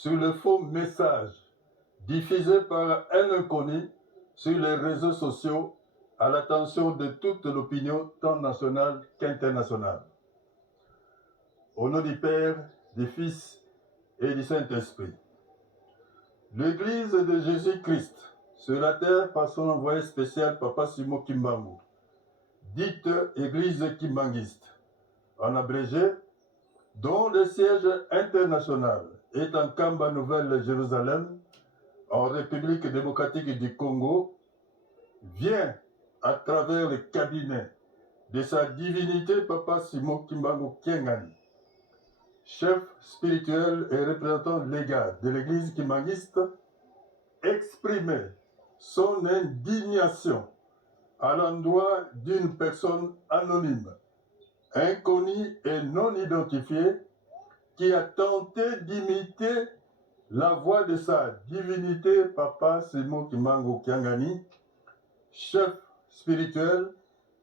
sur le faux message diffusé par un inconnu sur les réseaux sociaux à l'attention de toute l'opinion tant nationale qu'internationale. Au nom du Père, du Fils et du Saint-Esprit. L'Église de Jésus-Christ sur la terre par son envoyé spécial Papa Simon Kimbangu, dite Église kimbanguiste, en abrégé, dont le siège international est en Kamba Nouvelle-Jérusalem, en République démocratique du Congo, vient à travers le cabinet de sa divinité Papa Simon Kimbangu Kiengani, chef spirituel et représentant légal de l'Église kimbanguiste, exprimer son indignation à l'endroit d'une personne anonyme, inconnue et non identifiée, qui a tenté d'imiter la voix de sa divinité Papa Simon Kimbangu Kiengani, chef spirituel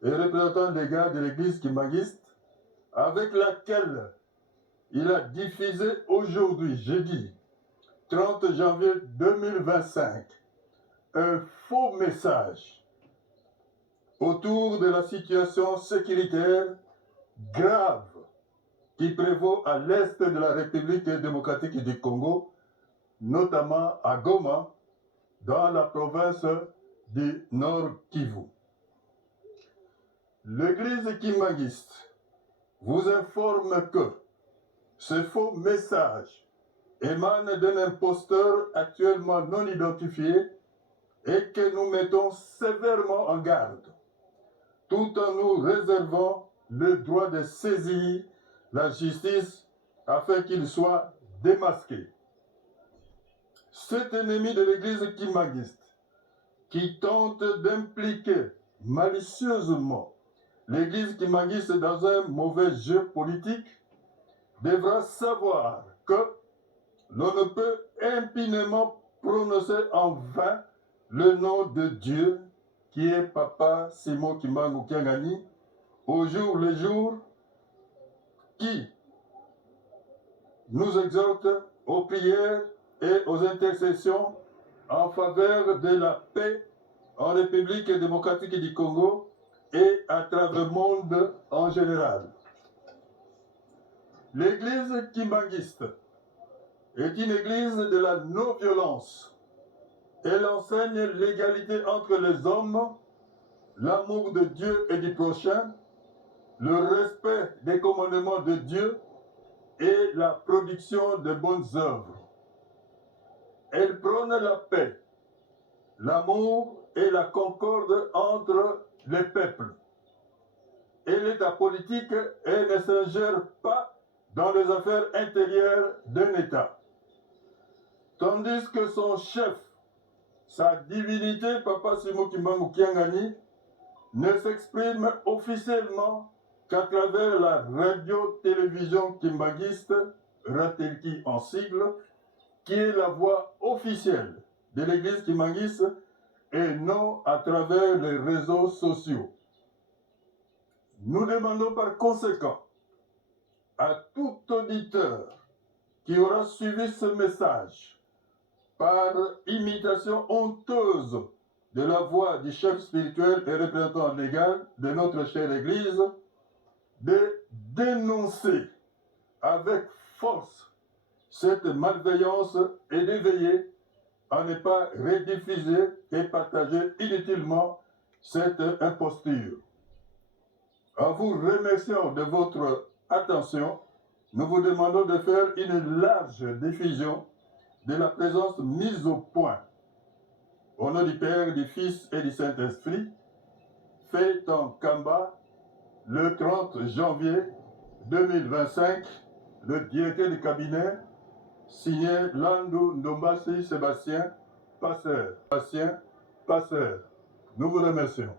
et représentant légal de l'Église kimbanguiste, avec laquelle il a diffusé aujourd'hui, jeudi 30 janvier 2025, un faux message autour de la situation sécuritaire grave qui prévaut à l'est de la République démocratique du Congo, notamment à Goma, dans la province du Nord Kivu. L'Église kimbanguiste vous informe que ce faux message émane d'un imposteur actuellement non identifié et que nous mettons sévèrement en garde, tout en nous réservant le droit de saisir la justice afin qu'il soit démasqué. Cet ennemi de l'Église kimbanguiste qui tente d'impliquer malicieusement l'Église kimbanguiste dans un mauvais jeu politique devra savoir que l'on ne peut impunément prononcer en vain le nom de Dieu qui est Papa Simon Kimbangu Kiengani au jour le jour, qui nous exhorte aux prières et aux intercessions en faveur de la paix en République démocratique du Congo et à travers le monde en général. L'Église kimbanguiste est une église de la non-violence. Elle enseigne l'égalité entre les hommes, l'amour de Dieu et du prochain, le respect des commandements de Dieu et la production de bonnes œuvres. Elle prône la paix, l'amour et la concorde entre les peuples. Elle est apolitique et ne s'ingère pas dans les affaires intérieures d'un État. Tandis que son chef, sa divinité, Papa Simon Kimbangu Kiengani, ne s'exprime officiellement qu'à travers la radio-télévision kimbanguiste, RATELKI en sigle, qui est la voix officielle de l'Église kimbanguiste et non à travers les réseaux sociaux. Nous demandons par conséquent à tout auditeur qui aura suivi ce message par imitation honteuse de la voix du chef spirituel et représentant légal de notre chère Église, de dénoncer avec force cette malveillance et de veiller à ne pas rediffuser et partager inutilement cette imposture. En vous remerciant de votre attention, nous vous demandons de faire une large diffusion de la présence mise au point. Au nom du Père, du Fils et du Saint-Esprit, fait en Kamba, le 30 janvier 2025, le directeur du cabinet, signé Landou Ndombasi Sébastien, passeur. Nous vous remercions.